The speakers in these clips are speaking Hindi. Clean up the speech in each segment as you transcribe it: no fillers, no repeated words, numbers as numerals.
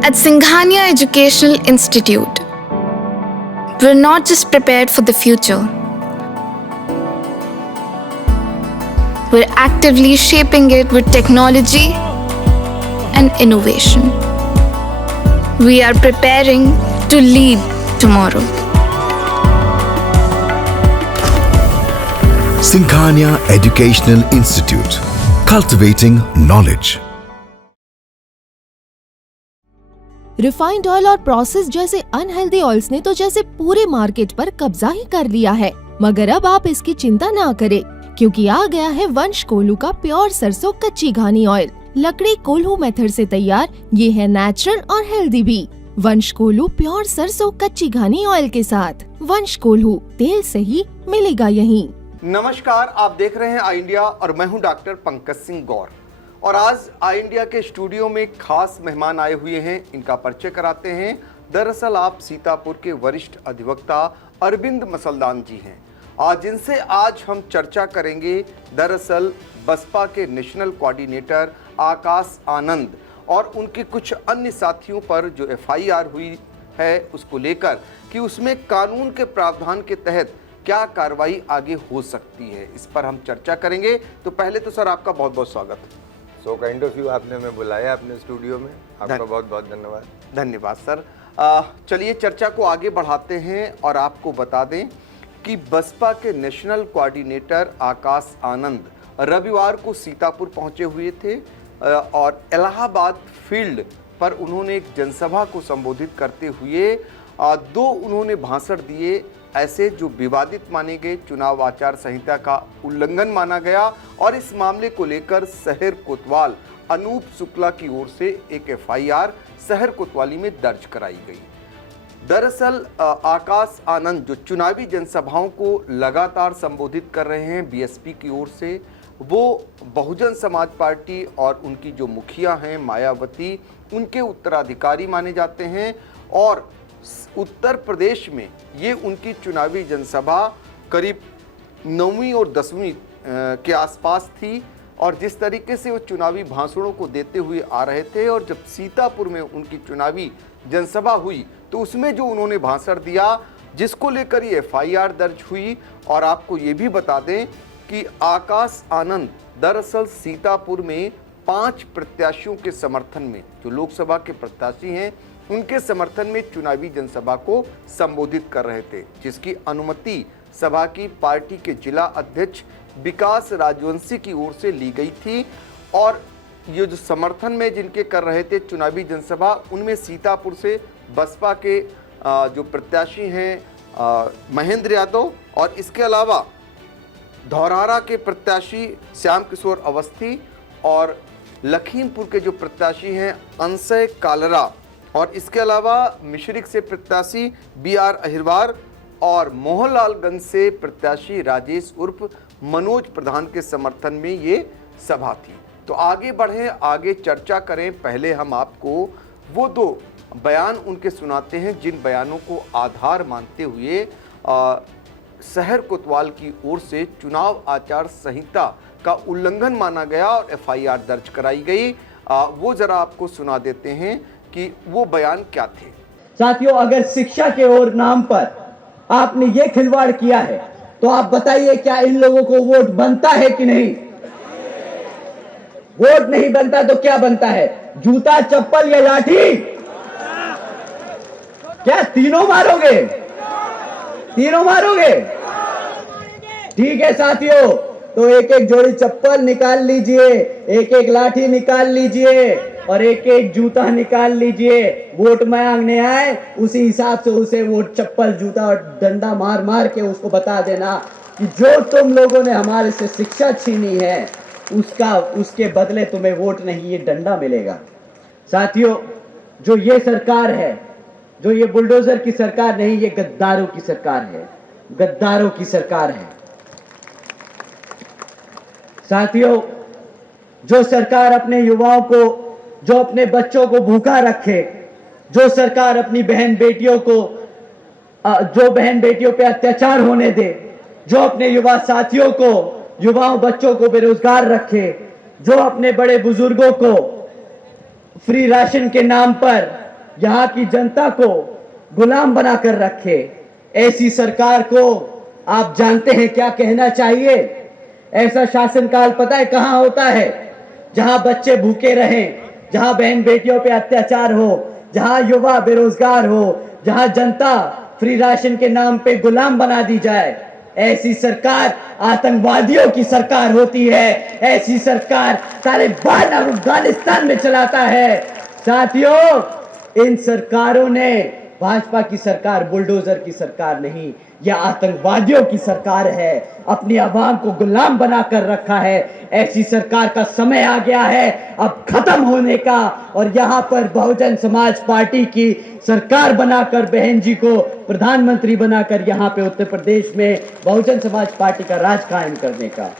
At Singhania Educational Institute, we're not just prepared for the future, we're actively shaping it with technology and innovation. We are preparing to lead tomorrow. Singhania Educational Institute, cultivating knowledge. Refined oil और प्रोसेस जैसे अनहेल्दी ऑयल्स ने तो जैसे पूरे मार्केट पर कब्जा ही कर लिया है, मगर अब आप इसकी चिंता ना करें, क्योंकि आ गया है वंश कोल्हू का प्योर सरसों कच्ची घानी ऑयल। लकड़ी कोल्हू मेथड से तैयार ये है नेचुरल और हेल्दी भी। वंश कोल्हू प्योर सरसों कच्ची घानी ऑयल के साथ। वंश कोल्हू, तेल सही मिलेगा यहीं। नमस्कार, आप देख रहे हैं आई इंडिया और मैं हूं डॉक्टर पंकज सिंह गौर। और आज आई इंडिया के स्टूडियो में खास मेहमान आए हुए हैं, इनका परिचय कराते हैं। दरअसल आप सीतापुर के वरिष्ठ अधिवक्ता अरविंद मसलदान जी हैं, जिनसे आज हम चर्चा करेंगे। दरअसल बसपा के नेशनल कोऑर्डिनेटर आकाश आनंद और उनके कुछ अन्य साथियों पर जो FIR हुई है उसको लेकर कि उसमें कानून के प्रावधान के तहत क्या कार्रवाई आगे हो सकती है, इस पर हम चर्चा करेंगे। तो पहले तो सर आपका बहुत बहुत स्वागत। सो काइंड ऑफ यू, आपने हमें बुलाया अपने स्टूडियो में, आपका बहुत बहुत धन्यवाद। धन्यवाद सर। चलिए चर्चा को आगे बढ़ाते हैं और आपको बता दें कि बसपा के नेशनल कोऑर्डिनेटर आकाश आनंद रविवार को सीतापुर पहुंचे हुए थे और इलाहाबाद फील्ड पर उन्होंने एक जनसभा को संबोधित करते हुए दो उन्होंने भाषण दिए ऐसे जो विवादित माने गए, चुनाव आचार संहिता का उल्लंघन माना गया और इस मामले को लेकर शहर कोतवाल अनूप शुक्ला की ओर से एक FIR शहर कोतवाली में दर्ज कराई गई। दरअसल आकाश आनंद जो चुनावी जनसभाओं को लगातार संबोधित कर रहे हैं BSP की ओर से, वो बहुजन समाज पार्टी और उनकी जो मुखिया हैं मायावती, उनके उत्तराधिकारी माने जाते हैं और उत्तर प्रदेश में ये उनकी चुनावी जनसभा करीब 9वीं और 10वीं के आसपास थी और जिस तरीके से वो चुनावी भाषणों को देते हुए आ रहे थे और जब सीतापुर में उनकी चुनावी जनसभा हुई तो उसमें जो उन्होंने भाषण दिया जिसको लेकर ये FIR दर्ज हुई। और आपको ये भी बता दें कि आकाश आनंद दरअसल सीतापुर में 5 प्रत्याशियों के समर्थन में, जो लोकसभा के प्रत्याशी हैं उनके समर्थन में चुनावी जनसभा को संबोधित कर रहे थे, जिसकी अनुमति सभा की पार्टी के जिला अध्यक्ष विकास राजवंशी की ओर से ली गई थी। और ये जो समर्थन में जिनके कर रहे थे चुनावी जनसभा, उनमें सीतापुर से बसपा के जो प्रत्याशी हैं महेंद्र यादव और इसके अलावा धौरहरा के प्रत्याशी श्याम किशोर अवस्थी और लखीमपुर के जो प्रत्याशी हैं अंशय कालरा और इसके अलावा मिश्रिक से प्रत्याशी BR अहिरवार और मोहनलालगंज से प्रत्याशी राजेश उर्फ मनोज प्रधान के समर्थन में ये सभा थी। तो आगे बढ़ें, आगे चर्चा करें। पहले हम आपको वो 2 बयान उनके सुनाते हैं जिन बयानों को आधार मानते हुए शहर कोतवाल की ओर से चुनाव आचार संहिता का उल्लंघन माना गया और FIR दर्ज कराई गई। वो जरा आपको सुना देते हैं कि वो बयान क्या थे। साथियों, अगर शिक्षा के और नाम पर आपने ये खिलवाड़ किया है तो आप बताइए क्या इन लोगों को वोट बनता है कि नहीं? वोट नहीं बनता तो क्या बनता है? जूता, चप्पल या लाठी? क्या तीनों मारोगे? तीनों मारोगे? ठीक है साथियों, तो एक एक जोड़ी चप्पल निकाल लीजिए, एक एक लाठी निकाल लीजिए और एक एक जूता निकाल लीजिए। वोट मांगने आए उसी हिसाब से उसे वोट, चप्पल, जूता और डंडा मार मार के उसको बता देना कि जो तुम लोगों ने हमारे से शिक्षा छीनी है उसके बदले तुम्हें वोट नहीं, ये डंडा मिलेगा। साथियों, जो ये सरकार है, जो ये बुलडोजर की सरकार नहीं, ये गद्दारों की सरकार है, गद्दारों की सरकार है। साथियों, जो सरकार अपने युवाओं को, जो अपने बच्चों को भूखा रखे, जो सरकार अपनी बहन बेटियों को, जो बहन बेटियों पे अत्याचार होने दे, जो अपने युवा साथियों को, युवाओं बच्चों को बेरोजगार रखे, जो अपने बड़े बुजुर्गों को फ्री राशन के नाम पर यहाँ की जनता को गुलाम बनाकर रखे। ऐसी सरकार को आप जानते हैं क्या कहना चाहिए? ऐसा शासनकाल पता है कहां होता है? जहां बच्चे भूखे रहें, जहां बहन बेटियों पे अत्याचार हो, जहां युवा बेरोजगार हो, जहां जनता फ्री राशन के नाम पे गुलाम बना दी जाए। ऐसी सरकार आतंकवादियों की सरकार होती है। ऐसी सरकार तालिबान अफगानिस्तान में चलाता है। साथियों, इन सरकारों ने, भाजपा की सरकार बुलडोजर की सरकार नहीं, यह आतंकवादियों की सरकार है। अपनी आवाम को गुलाम बनाकर रखा है। ऐसी सरकार का समय आ गया है अब खत्म होने का। और यहाँ पर बहुजन समाज पार्टी की सरकार बनाकर, बहन जी को प्रधानमंत्री बनाकर यहाँ पे उत्तर प्रदेश में बहुजन समाज पार्टी का राज कायम करने का।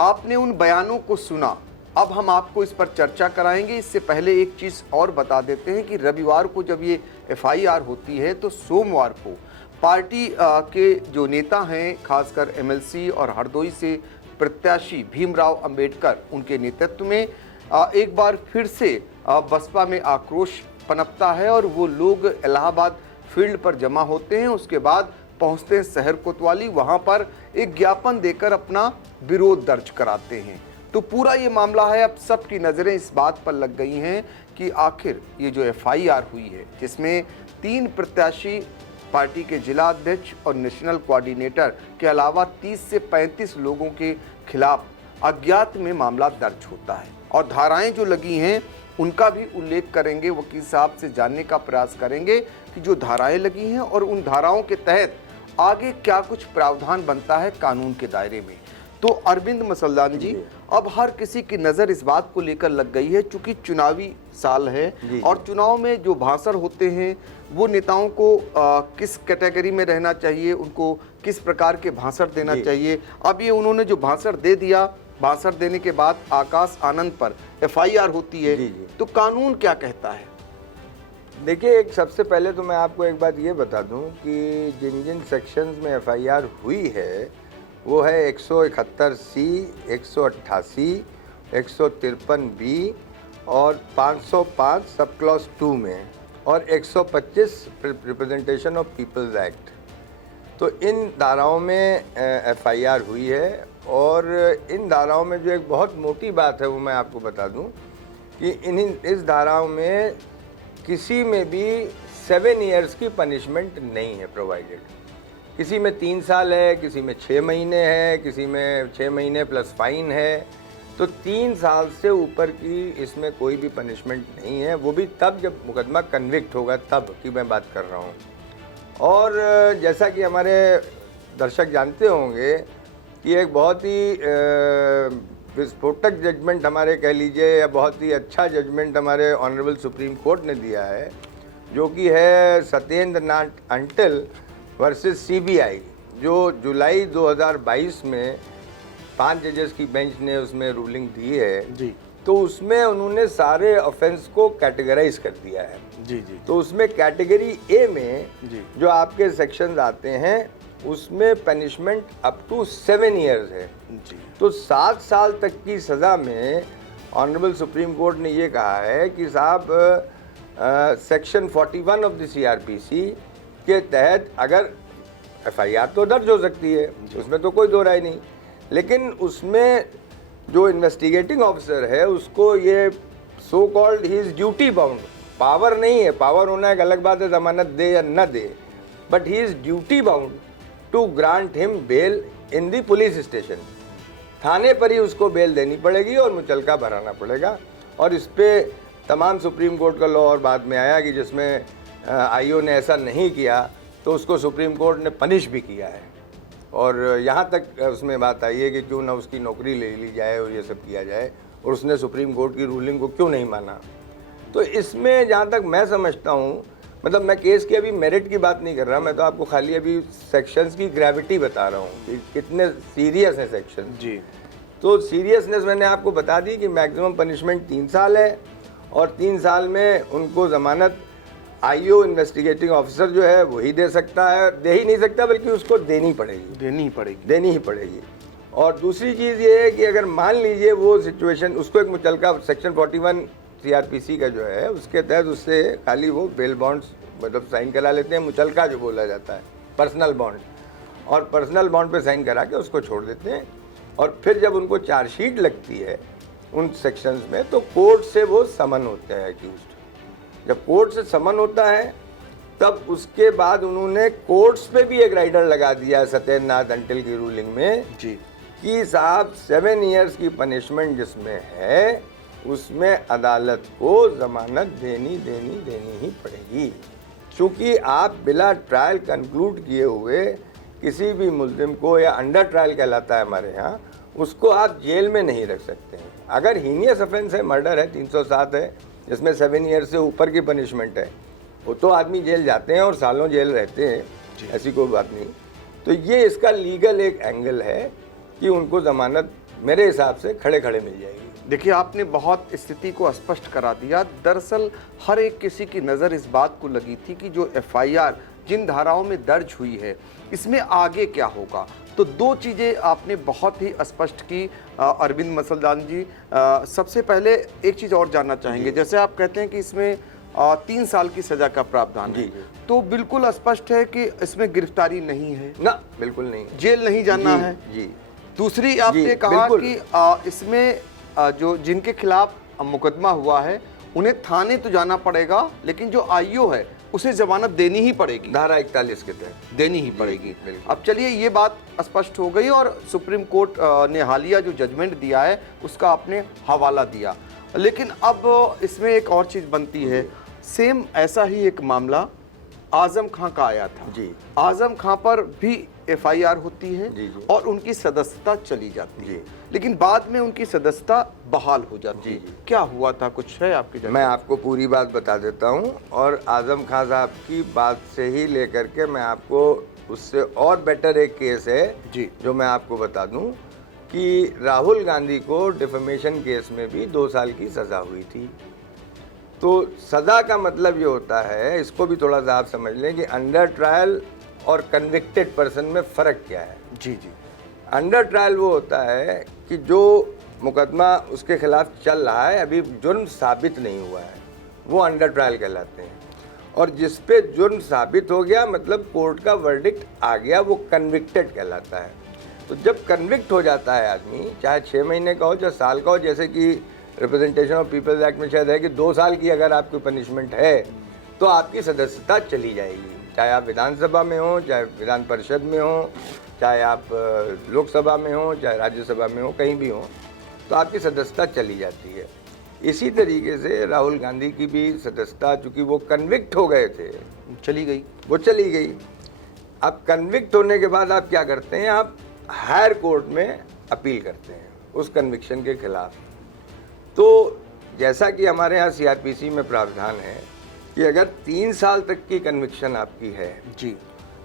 आपने उन बयानों को सुना, अब हम आपको इस पर चर्चा कराएंगे। इससे पहले एक चीज़ और बता देते हैं कि रविवार को जब ये एफआईआर होती है तो सोमवार को पार्टी के जो नेता हैं, खासकर एमएलसी और हरदोई से प्रत्याशी भीमराव अंबेडकर, उनके नेतृत्व में एक बार फिर से बसपा में आक्रोश पनपता है और वो लोग इलाहाबाद फील्ड पर जमा होते हैं। उसके बाद पहुंचते हैं शहर कोतवाली, वहां पर एक ज्ञापन देकर अपना विरोध दर्ज कराते हैं। तो पूरा ये मामला है, अब सबकी नज़रें इस बात पर लग गई हैं कि आखिर ये जो एफआईआर हुई है, जिसमें 3 प्रत्याशी पार्टी के जिला अध्यक्ष और नेशनल कोऑर्डिनेटर के अलावा 30 से 35 लोगों के खिलाफ अज्ञात में मामला दर्ज होता है। और धाराएं जो लगी हैं उनका भी उल्लेख करेंगे, वकील साहब से जानने का प्रयास करेंगे कि जो धाराएं लगी हैं और उन धाराओं के तहत आगे क्या कुछ प्रावधान बनता है कानून के दायरे में। तो अरविंद मुसल्लान जी, अब हर किसी की नज़र इस बात को लेकर लग गई है, चूंकि चुनावी साल है और चुनाव में जो भाषण होते हैं वो नेताओं को किस कैटेगरी में रहना चाहिए, उनको किस प्रकार के भाषण देना चाहिए। अब ये उन्होंने जो भाषण दे दिया, भाषण देने के बाद आकाश आनंद पर एफआईआर होती है, तो कानून क्या कहता है? देखिए, एक सबसे पहले तो मैं आपको एक बात ये बता दूं कि जिन जिन सेक्शंस में एफआईआर हुई है वो है 171C, 188, 153B और 505 सब क्लॉज 2 में और 125 रिप्रेजेंटेशन ऑफ पीपल्स एक्ट। तो इन धाराओं में एफआईआर हुई है। और इन धाराओं में जो एक बहुत मोटी बात है वो मैं आपको बता दूं कि इस धाराओं में किसी में भी 7 इयर्स की पनिशमेंट नहीं है प्रोवाइडेड। किसी में 3 साल है, किसी में 6 महीने है, किसी में 6 महीने प्लस फाइन है। तो 3 साल से ऊपर की इसमें कोई भी पनिशमेंट नहीं है, वो भी तब जब मुकदमा कन्विक्ट होगा, तब की मैं बात कर रहा हूँ। और जैसा कि हमारे दर्शक जानते होंगे कि एक बहुत ही विस्फोटक जजमेंट हमारे कह लीजिए या बहुत ही अच्छा जजमेंट हमारे ऑनरेबल सुप्रीम कोर्ट ने दिया है, जो कि है Satyendra Nath until versus CBI, जो जुलाई 2022 में 5 जजेस की बेंच ने उसमें रूलिंग दी है जी। तो उसमें उन्होंने सारे ऑफेंस को कैटेगराइज कर दिया है जी। तो उसमें कैटेगरी ए में जी जो आपके सेक्शंस आते हैं उसमें पनिशमेंट अप टू 7 इयर्स है जी। तो 7 साल तक की सज़ा में ऑनरेबल सुप्रीम कोर्ट ने ये कहा है कि साहब सेक्शन 41 ऑफ द सीआरपीसी के तहत अगर एफआईआर तो दर्ज हो सकती है, उसमें तो कोई दो राय नहीं, लेकिन उसमें जो इन्वेस्टिगेटिंग ऑफिसर है उसको ये so called he is duty bound, power नहीं है, पावर होना एक अलग बात है, जमानत दे या न दे, but he is duty bound to grant him bail in the police station. थाने पर ही उसको बेल देनी पड़ेगी और मुचलका भराना पड़ेगा। और इस पर तमाम सुप्रीम कोर्ट का लॉ और बाद में आया कि जिसमें आईओ ने ऐसा नहीं किया तो उसको सुप्रीम कोर्ट ने पनिश भी किया है। और यहाँ तक उसमें बात आई है कि क्यों ना उसकी नौकरी ले ली जाए और ये सब किया जाए, और उसने सुप्रीम कोर्ट की रूलिंग को क्यों नहीं माना। तो इसमें जहाँ तक मैं समझता हूँ, मतलब मैं केस की अभी मेरिट की बात नहीं कर रहा, मैं तो आपको खाली अभी सेक्शंस की ग्रेविटी बता रहा हूँ कि कितने सीरियस हैं सेक्शन जी। तो सीरियसनेस मैंने आपको बता दी कि मैक्सिमम पनिशमेंट 3 साल है और 3 साल में उनको ज़मानत आईओ इन्वेस्टिगेटिंग ऑफिसर जो है वही दे सकता है, दे ही नहीं सकता बल्कि उसको देनी ही पड़ेगी। और दूसरी चीज़ ये है कि अगर मान लीजिए वो सिचुएशन, उसको एक मुचलका सेक्शन 41 सीआरपीसी का जो है उसके तहत उससे खाली वो बेल बॉन्ड्स मतलब साइन करा लेते हैं, मुचलका जो बोला जाता है, पर्सनल बॉन्ड, और पर्सनल बॉन्ड पे साइन करा के उसको छोड़ देते हैं। और फिर जब उनको चार्जशीट लगती है उन सेक्शंस में तो कोर्ट से वो समन होते हैं एक्यूज्ड। जब कोर्ट से समन होता है तब उसके बाद उन्होंने कोर्ट्स पे भी एक राइडर लगा दिया है सत्येंद्रनाथ अंटिल की रूलिंग में जी कि साहब 7 इयर्स की पनिशमेंट जिसमें है उसमें अदालत को जमानत देनी ही पड़ेगी, क्योंकि आप बिला ट्रायल कंक्लूड किए हुए किसी भी मुल्जिम को, या अंडर ट्रायल कहलाता है हमारे यहाँ, उसको आप जेल में नहीं रख सकते हैं। अगर हीनियस ऑफेंस है, मर्डर है, 307 है जिसमें 7 ईयर से ऊपर की पनिशमेंट है, वो तो आदमी जेल जाते हैं और सालों जेल रहते हैं, ऐसी कोई बात नहीं। तो ये इसका लीगल एक एंगल है कि उनको ज़मानत मेरे हिसाब से खड़े खड़े मिल जाएगी। देखिए, आपने बहुत स्थिति को स्पष्ट करा दिया। दरअसल हर एक किसी की नज़र इस बात को लगी थी कि जो एफआईआर जिन धाराओं में दर्ज हुई है इसमें आगे क्या होगा। तो दो चीज़ें आपने बहुत ही स्पष्ट की अरविंद मसलदान जी। सबसे पहले एक चीज़ और जानना चाहेंगे, जैसे आप कहते हैं कि इसमें 3 साल की सजा का प्रावधान है, तो बिल्कुल स्पष्ट है कि इसमें गिरफ्तारी नहीं है ना, बिल्कुल नहीं, जेल नहीं जाना है जी। दूसरी आपने कहा कि इसमें जो जिनके खिलाफ मुकदमा हुआ है उन्हें थाने तो जाना पड़ेगा, लेकिन जो आईओ है उसे जमानत देनी ही पड़ेगी, धारा 41 के तहत देनी ही पड़ेगी। अब चलिए, ये बात स्पष्ट हो गई और सुप्रीम कोर्ट ने हालिया जो जजमेंट दिया है उसका आपने हवाला दिया। लेकिन अब इसमें एक और चीज़ बनती है, सेम ऐसा ही एक मामला आजम खां का आया था जी। आजम खां पर भी एफआईआर होती है जी, जी। और उनकी सदस्यता चली जाती है, लेकिन बाद में उनकी सदस्यता बहाल हो जाती है। क्या हुआ था, कुछ है आपकी जानकारी? मैं आपको पूरी बात बता देता हूं, और आजम खान साहब की बात से ही लेकर के मैं आपको उससे और बेटर एक केस है जी, जो मैं आपको बता दूं कि राहुल गांधी को डिफेमेशन केस में भी 2 साल की सज़ा हुई थी। तो सज़ा का मतलब ये होता है, इसको भी थोड़ा सा आप समझ लें कि अंडर ट्रायल और कन्विक्टेड पर्सन में फ़र्क क्या है। जी जी। अंडर ट्रायल वो होता है कि जो मुकदमा उसके खिलाफ चल रहा है, अभी जुर्म साबित नहीं हुआ है, वो अंडर ट्रायल कहलाते हैं। और जिस पे जुर्म साबित हो गया, मतलब कोर्ट का वर्डिक्ट आ गया, वो कन्विक्टेड कहलाता है। तो जब कन्विक्ट हो जाता है आदमी, चाहे 6 महीने का हो चाहे साल का हो, जैसे कि रिप्रेजेंटेशन ऑफ पीपल्स एक्ट में शायद है कि 2 साल की अगर आपकी पनिशमेंट है तो आपकी सदस्यता चली जाएगी, चाहे आप विधानसभा में हो, चाहे विधान परिषद में हो, चाहे आप लोकसभा में हो, चाहे राज्यसभा में हो, कहीं भी हो, तो आपकी सदस्यता चली जाती है। इसी तरीके से राहुल गांधी की भी सदस्यता, चूँकि वो कन्विक्ट हो गए थे, चली गई, वो चली गई। अब कन्विक्ट होने के बाद आप क्या करते हैं, आप हायर कोर्ट में अपील करते हैं उस कन्विक्शन के खिलाफ। तो जैसा कि हमारे यहाँ सीआरपीसी में प्रावधान है कि अगर 3 साल तक की कन्विक्शन आपकी है जी,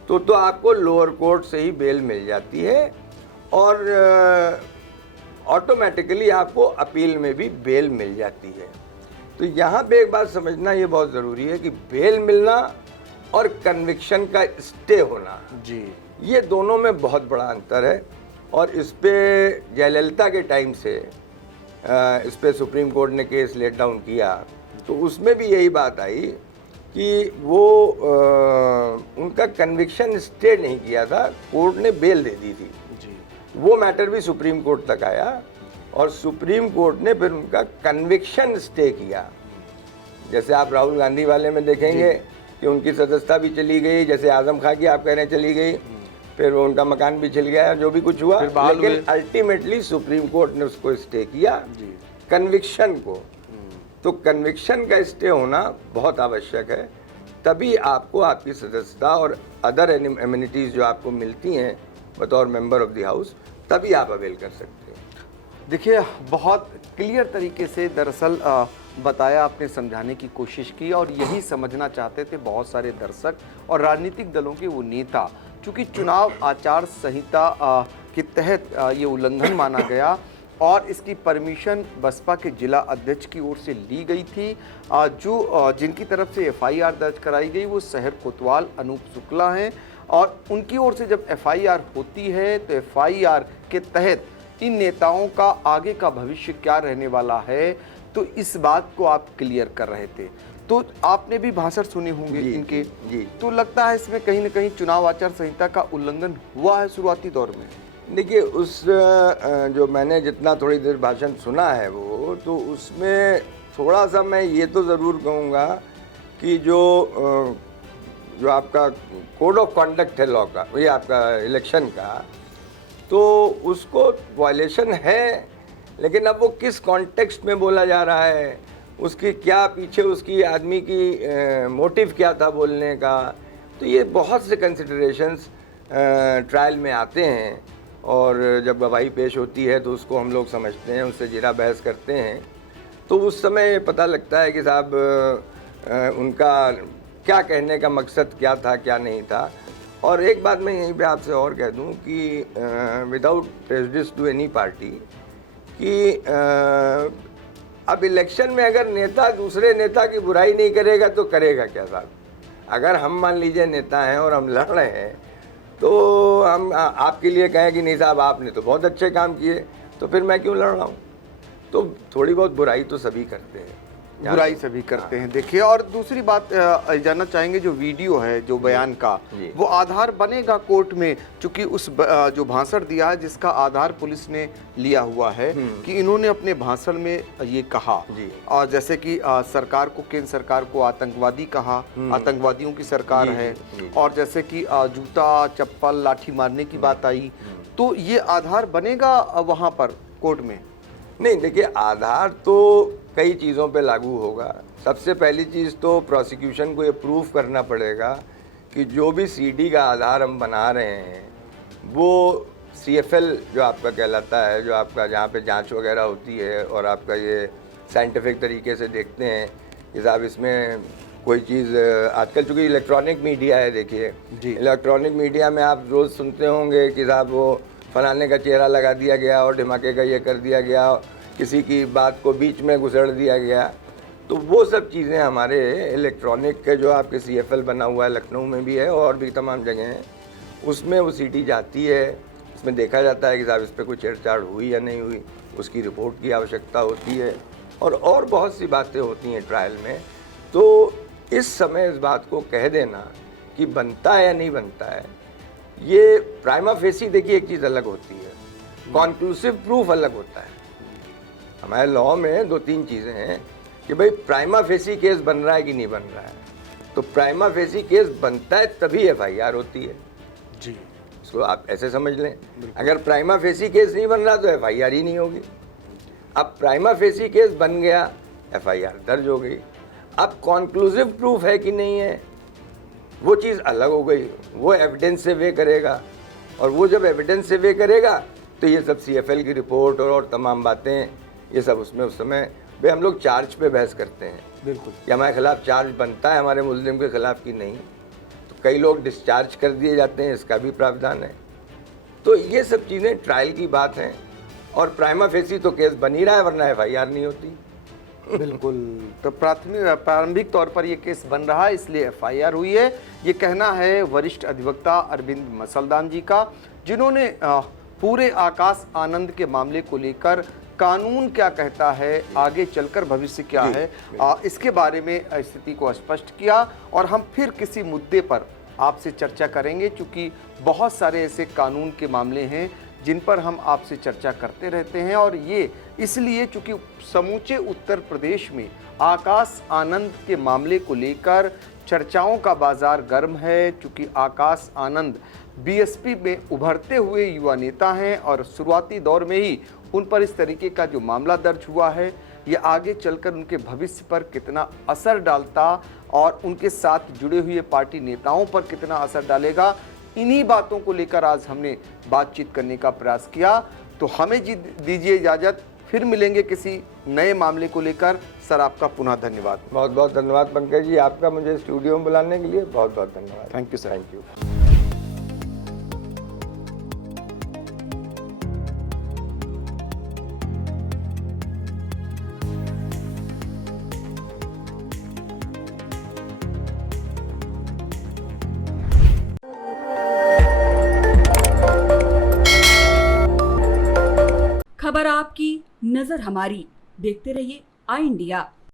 तो आपको लोअर कोर्ट से ही बेल मिल जाती है, और ऑटोमेटिकली आपको अपील में भी बेल मिल जाती है। तो यहाँ पे एक बात समझना ये बहुत ज़रूरी है कि बेल मिलना और कन्विक्शन का स्टे होना जी, ये दोनों में बहुत बड़ा अंतर है। और इस पे जयललिता के टाइम से इस पे सुप्रीम कोर्ट ने केस लेट डाउन किया, तो उसमें भी यही बात आई कि वो उनका कन्विक्शन स्टे नहीं किया था, कोर्ट ने बेल दे दी थी जी। वो मैटर भी सुप्रीम कोर्ट तक आया, और सुप्रीम कोर्ट ने फिर उनका कन्विक्शन स्टे किया। जैसे आप राहुल गांधी वाले में देखेंगे कि उनकी सदस्यता भी चली गई, जैसे आजम खां की आप कह रहे हैं चली गई, फिर उनका मकान भी चल गया, जो भी कुछ हुआ, लेकिन अल्टीमेटली सुप्रीम कोर्ट ने उसको स्टे किया, कन्विक्शन को। तो कन्विक्शन का स्टे होना बहुत आवश्यक है, तभी आपको आपकी सदस्यता और अदर एमिनिटीज़ जो आपको मिलती हैं बतौर मेंबर ऑफ द हाउस, तभी आप अवेल कर सकते हैं। देखिए, बहुत क्लियर तरीके से दरअसल बताया, आपने समझाने की कोशिश की, और यही समझना चाहते थे बहुत सारे दर्शक और राजनीतिक दलों के वो नेता। चूँकि चुनाव आचार संहिता के तहत ये उल्लंघन माना गया और इसकी परमिशन बसपा के जिला अध्यक्ष की ओर से ली गई थी, जो जिनकी तरफ से एफआईआर दर्ज कराई गई वो शहर कोतवाल अनूप शुक्ला हैं, और उनकी ओर से जब एफआईआर होती है तो एफआईआर के तहत इन नेताओं का आगे का भविष्य क्या रहने वाला है, तो तो इस बात को आप क्लियर कर रहे थे। तो आपने भी भाषण सुने होंगे जी, इनके। जी। तो लगता है इसमें कहीं ना कहीं चुनाव आचार संहिता का उल्लंघन हुआ है शुरुआती दौर में। देखिए, उस जो मैंने जितना थोड़ी देर भाषण सुना है वो, तो उसमें थोड़ा सा मैं ये तो ज़रूर कहूँगा कि जो आपका कोड ऑफ कॉन्डक्ट है लॉ का, वही आपका इलेक्शन का, तो उसको वायलेशन है, लेकिन अब वो किस कॉन्टेक्स्ट में बोला जा रहा है, उसकी क्या पीछे उसकी आदमी की मोटिव क्या था बोलने का, तो ये बहुत से कंसिडरेशंस ट्रायल में आते हैं। और जब गवाही पेश होती है तो उसको हम लोग समझते हैं, उससे जीरा बहस करते हैं, तो उस समय पता लगता है कि साहब उनका क्या कहने का मकसद क्या था, क्या नहीं था। और एक बात मैं यहीं पे आपसे और कह दूं कि without prejudice to any party कि अब इलेक्शन में अगर नेता दूसरे नेता की बुराई नहीं करेगा तो करेगा क्या साहब। अगर हम मान लीजिए नेता हैं और हम लड़ रहे हैं, तो हम आपके लिए कहें कि नहीं साहब आपने तो बहुत अच्छे काम किए, तो फिर मैं क्यों लड़ रहा हूँ। तो थोड़ी बहुत बुराई तो सभी करते हैं, बुराई सभी करते हैं। देखिए, और दूसरी बात जानना चाहेंगे, जो वीडियो है जो बयान का, वो आधार बनेगा कोर्ट में, चूंकि उस जो भाषण दिया है जिसका आधार पुलिस ने लिया हुआ है कि इन्होंने अपने भाषण में ये कहा, और जैसे कि सरकार को, केंद्र सरकार को आतंकवादी कहा, आतंकवादियों की सरकार है, और जैसे कि जूता चप्पल लाठी मारने की बात आई, तो ये आधार बनेगा वहाँ पर कोर्ट में? नहीं, देखिए, आधार तो कई चीज़ों पे लागू होगा। सबसे पहली चीज़ तो प्रोसिक्यूशन को ये प्रूफ करना पड़ेगा कि जो भी सीडी का आधार हम बना रहे हैं वो सीएफएल जो आपका कहलाता है, जो आपका जहाँ पे जांच वगैरह होती है और आपका ये साइंटिफिक तरीके से देखते हैं कि साहब इसमें कोई चीज़, आजकल चूँकि इलेक्ट्रॉनिक मीडिया है, देखिए इलेक्ट्रॉनिक मीडिया में आप रोज़ सुनते होंगे कि साहब वो फलाने का चेहरा लगा दिया गया और धमाके का ये कर दिया गया, किसी की बात को बीच में घुसेड़ दिया गया। तो वो सब चीज़ें हमारे इलेक्ट्रॉनिक के जो आपके सीएफएल बना हुआ है, लखनऊ में भी है और भी तमाम जगह हैं, उसमें वो सीडी जाती है, उसमें देखा जाता है कि साहब इस पर कोई छेड़छाड़ हुई या नहीं हुई, उसकी रिपोर्ट की आवश्यकता होती है, और बहुत सी बातें होती हैं ट्रायल में। तो इस समय इस बात को कह देना कि बनता है या नहीं बनता है, ये प्राइमा फेसी, देखिए एक चीज़ अलग होती है, कॉन्क्लूसिव प्रूफ अलग होता है। हमारे लॉ में 2-3 चीज़ें हैं कि भाई प्राइमा फेसी केस बन रहा है कि नहीं बन रहा है। तो प्राइमा फेसी केस बनता है तभी एफआईआर होती है जी, इसको आप ऐसे समझ लें। अगर प्राइमा फेसी केस नहीं बन रहा तो एफआईआर ही नहीं होगी। अब प्राइमा फेसी केस बन गया, एफआईआर दर्ज हो गई। अब कॉन्क्लूसिव प्रूफ है कि नहीं है, वो चीज़ अलग हो गई, वो एविडेंस से वे करेगा, और वो जब एविडेंस से वे करेगा तो ये सब सीएफएल की रिपोर्ट और तमाम बातें, ये सब उसमें उस समय भाई हम लोग चार्ज पे बहस करते हैं, बिल्कुल, कि हमारे खिलाफ चार्ज बनता है हमारे मुल्जिम के खिलाफ कि नहीं। तो कई लोग डिस्चार्ज कर दिए जाते हैं, इसका भी प्रावधान है। तो ये सब चीज़ें ट्रायल की बात हैं, और प्राइमा फेसी तो केस बन ही रहा है, वरना एफआईआर नहीं होती। बिल्कुल, तो प्रारंभिक तौर पर ये केस बन रहा है, इसलिए एफआईआर हुई है। ये कहना है वरिष्ठ अधिवक्ता अरविंद मसलदान जी का, जिन्होंने पूरे आकाश आनंद के मामले को लेकर कानून क्या कहता है, आगे चलकर भविष्य क्या है, इसके बारे में स्थिति को स्पष्ट किया। और हम फिर किसी मुद्दे पर आपसे चर्चा करेंगे, क्योंकि बहुत सारे ऐसे कानून के मामले हैं जिन पर हम आपसे चर्चा करते रहते हैं, और ये इसलिए चूँकि समूचे उत्तर प्रदेश में आकाश आनंद के मामले को लेकर चर्चाओं का बाजार गर्म है, चूँकि आकाश आनंद बीएसपी में उभरते हुए युवा नेता हैं, और शुरुआती दौर में ही उन पर इस तरीके का जो मामला दर्ज हुआ है, ये आगे चलकर उनके भविष्य पर कितना असर डालता और उनके साथ जुड़े हुए पार्टी नेताओं पर कितना असर डालेगा, इन्हीं बातों को लेकर आज हमने बातचीत करने का प्रयास किया। तो हमें दीजिए इजाज़त, फिर मिलेंगे किसी नए मामले को लेकर। सर, आपका पुनः धन्यवाद। बहुत बहुत धन्यवाद पंकज जी, आपका मुझे स्टूडियो में बुलाने के लिए बहुत बहुत धन्यवाद। Thank you sir. Thank you. खबर आपकी, नजर हमारी। देखते रहिए आ इंडिया।